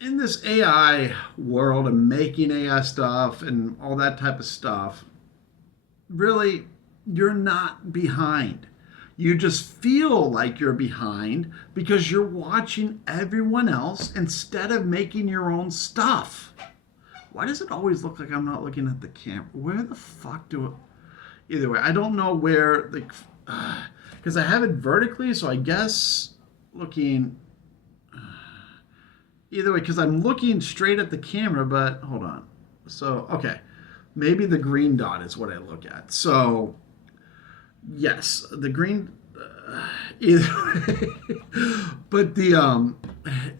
in this AI world and making AI stuff and all that type of stuff, really, you're not behind. You just feel like you're behind because you're watching everyone else instead of making your own stuff. Why does it always look like I'm not looking at the camera? Where the fuck do it? Either way, I don't know where the. Because I have it vertically, so I guess looking. Either way, because I'm looking straight at the camera, but hold on. So, okay. Maybe the green dot is what I look at. So, yes, the green. Either way. But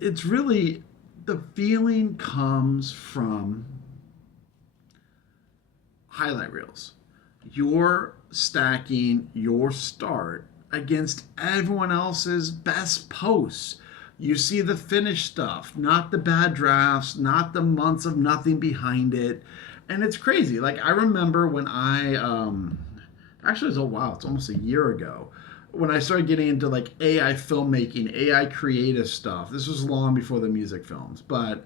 it's really, the feeling comes from highlight reels. You're stacking your start against everyone else's best posts. You see the finished stuff, not the bad drafts, not the months of nothing behind it. And it's crazy. Like, I remember when actually, it's a while, it's almost a year ago, when I started getting into like AI filmmaking, AI creative stuff. This was long before the music films, but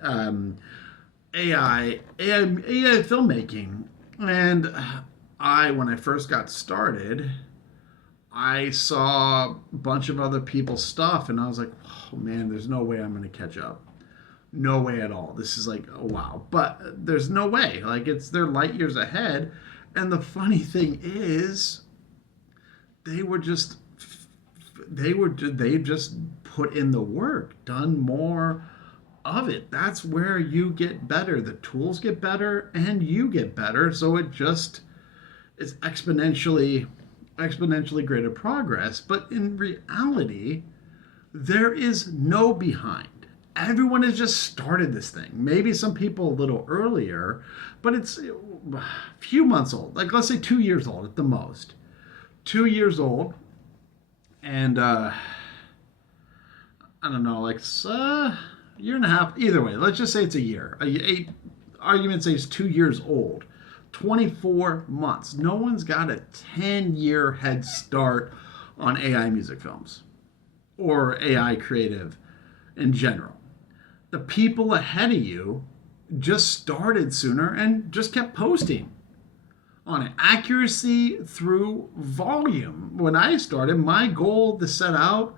AI filmmaking. And when I first got started, I saw a bunch of other people's stuff, and I was like, oh man, there's no way I'm going to catch up. No way at all. This is like, oh wow. But there's no way. Like, they're light years ahead. And the funny thing is, they just put in the work, done more of it. That's where you get better. The tools get better and you get better. So it just is exponentially greater progress. But in reality, there is no behind. Everyone has just started this thing. Maybe some people a little earlier, but it's a few months old. Like, let's say 2 years old at the most. 2 years old. And I don't know, like year and a half. Either way, let's just say it's a year. Argument say it's 2 years old. 24 months. No one's got a 10-year head start on AI music films or AI creative in general. The people ahead of you just started sooner and just kept posting on it. Accuracy through volume. When I started, my goal to set out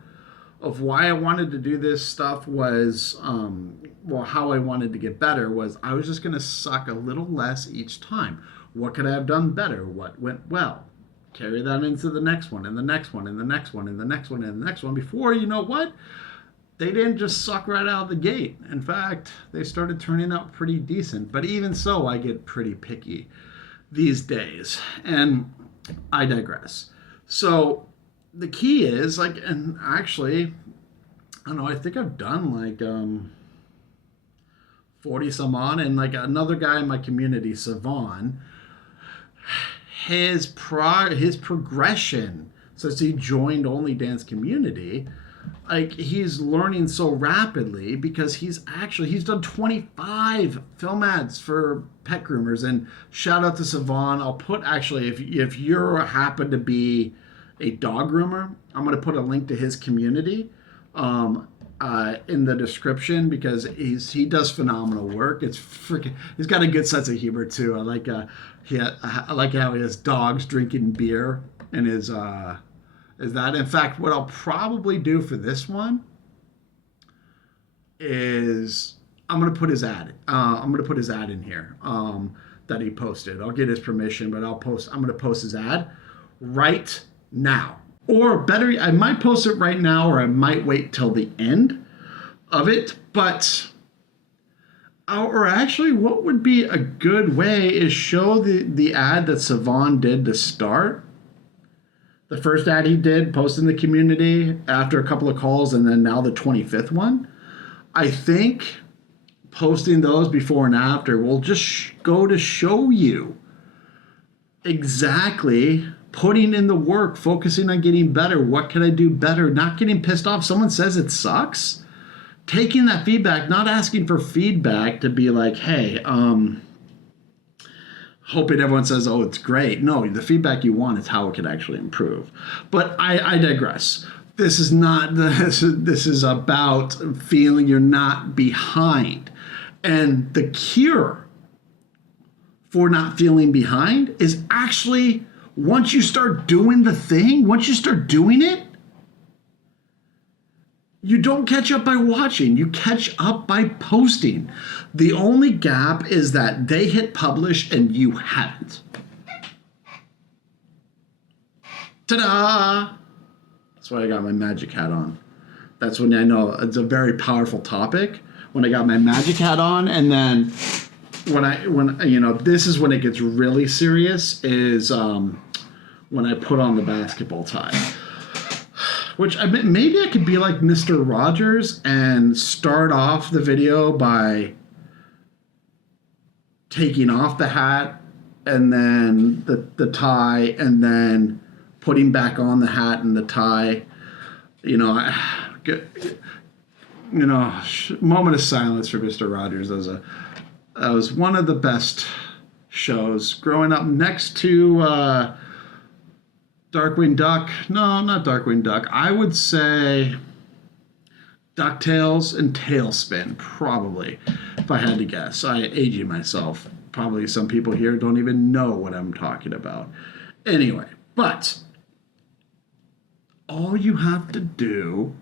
of why I wanted to do this stuff was, how I wanted to get better was I was just going to suck a little less each time. What could I have done better? What went well? Carry that into the next one, and the next one, and the next one, and the next one, and the next one. Before you know what, they didn't just suck right out of the gate. In fact, they started turning out pretty decent. But even so, I get pretty picky these days. And I digress. So the key is, like, and actually, I don't know, I think I've done like 40 some on, and like another guy in my community, Savon, his progression since he joined Only Dance Community, like, he's learning so rapidly because he's done 25 film ads for pet groomers. And shout out to Savon. I'll put, actually, if you happen to be a dog groomer, I'm going to put a link to his community in the description, because he does phenomenal work. It's freaking, he's got a good sense of humor too. I like how he has dogs drinking beer in his is that. In fact, what I'll probably do for this one is I'm gonna put his ad. I'm gonna put his ad in here that he posted. I'll get his permission, but I'm gonna post his ad right now. Or better, I might post it right now, or I might wait till the end of it. But or actually, what would be a good way is show the ad that Savon did to start. The first ad he did, post in the community after a couple of calls, and then now the 25th one. I think posting those before and after will just go to show you exactly putting in the work, focusing on getting better. What can I do better? Not getting pissed off. Someone says it sucks. Taking that feedback, not asking for feedback to be like, hey, hoping everyone says, oh, it's great. No, the feedback you want is how it can actually improve. But I digress. this is not this is about feeling you're not behind. And the cure for not feeling behind is actually, once you start doing the thing, once you start doing it, you don't catch up by watching, you catch up by posting. The only gap is that they hit publish and you haven't. Ta-da! That's why I got my magic hat on. That's when I know it's a very powerful topic. When I got my magic hat on, and then when you know, this is when it gets really serious, is when I put on the basketball tie. Which maybe I could be like Mr. Rogers and start off the video by taking off the hat and then the tie, and then putting back on the hat and the tie. You know, moment of silence for Mr. Rogers. That was one of the best shows growing up, next to Darkwing Duck. No, not Darkwing Duck. I would say DuckTales and Tailspin, probably, if I had to guess. I aging myself. Probably some people here don't even know what I'm talking about. Anyway, but all you have to do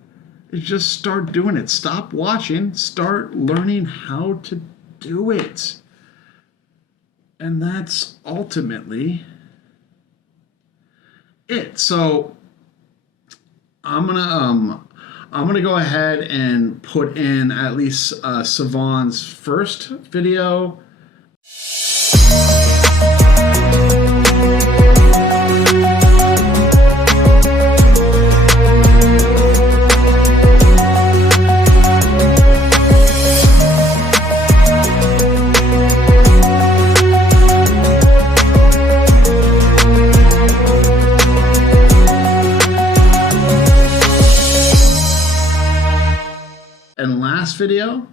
is just start doing it. Stop watching. Start learning how to do it. And that's ultimately it. So I'm gonna go ahead and put in at least Savon's first video. And last video.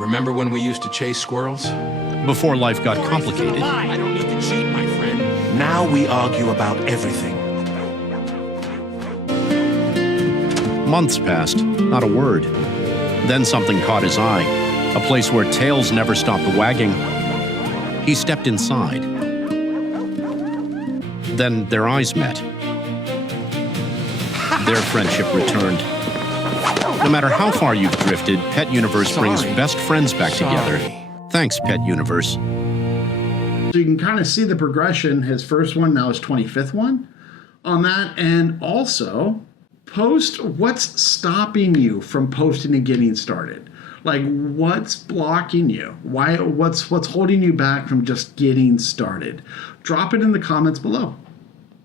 Remember when we used to chase squirrels? Before life got complicated. I don't need to cheat, my friend. Now we argue about everything. Months passed, not a word. Then something caught his eye, a place where tails never stopped wagging. He stepped inside. Then their eyes met. Their friendship returned. No matter how far you've drifted, Pet Universe brings best friends back together. Thanks, Pet Universe. So you can kind of see the progression. His first one, now his 25th one on that. And also, post what's stopping you from posting and getting started. Like, what's blocking you? What's holding you back from just getting started? Drop it in the comments below.